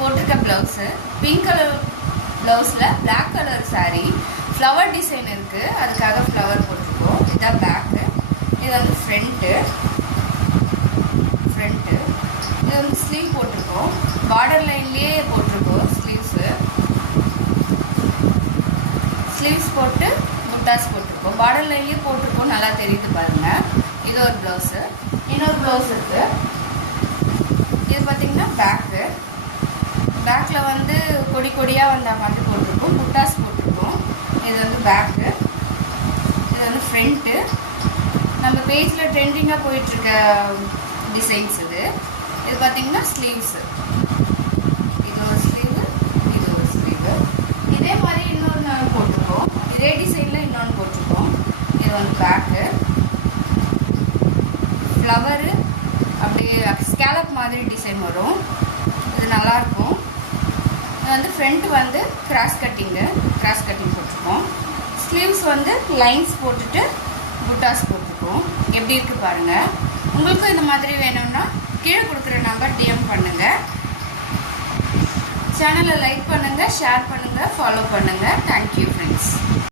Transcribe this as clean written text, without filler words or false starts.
போட்டிருக்க blouse pink colour ப்ளவுஸில் black colour sari flower design இருக்குது, அதுக்காக ஃப்ளவர் போட்டிருக்கோம். இதுதான் பேக்கு, இது வந்து ஃப்ரண்ட்டு. இது வந்து ஸ்லீவ் போட்டிருக்கோம், பார்டர் லைன்லேயே போட்டிருக்கோம் ஸ்லீவ்ஸ் போட்டு புட்டாஸ் போட்டிருக்கோம், பார்டர் லைன்லேயே போட்டிருக்கோம். நல்லா தெரியுது பாருங்கள். இது ஒரு ப்ளவுஸு. இன்னொரு ப்ளவுஸ் இருக்குது. இது பார்த்திங்கன்னா பேக்கில் வந்து கொடி கொடியாக வந்த மாதிரி போட்டிருக்கோம், புட்டாஸ் போட்டிருக்கோம். இது வந்து பேக்கு, இது வந்து ஃப்ரண்ட்டு. நம்ம பேஜில் ட்ரெண்டிங்காக போயிட்டுருக்க டிசைன்ஸ் இது. இது பார்த்திங்கன்னா ஸ்லீவ்ஸு. இது ஒரு ஸ்லீவு, இது ஒரு ஸ்லீவு. இதே மாதிரி இன்னொரு நாள் போட்டிருக்கோம், இதே டிசைனில் இன்னொன்று போட்டிருக்கோம். இது வந்து பேக்கு, ஃப்ளவரு அப்படியே ஸ்கேலப் மாதிரி டிசைன் வரும். இது நல்லாயிருக்கும். இது வந்து ஃப்ரண்ட் வந்து கிராஸ் கட்டிங் போட்டிருக்கோம். ஸ்லீவ்ஸ் வந்து லைன்ஸ் போட்டுட்டு புட்டாஸ் போட்டிருக்கோம். எப்படி இருக்குது பாருங்கள். உங்களுக்கும் இந்த மாதிரி வேணும்னா கீழே கொடுக்குற நம்பர் டிஎம் பண்ணுங்கள். சேனலை லைக் பண்ணுங்கள், ஷேர் பண்ணுங்கள், ஃபாலோ பண்ணுங்கள். தேங்க்யூ.